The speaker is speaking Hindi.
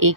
1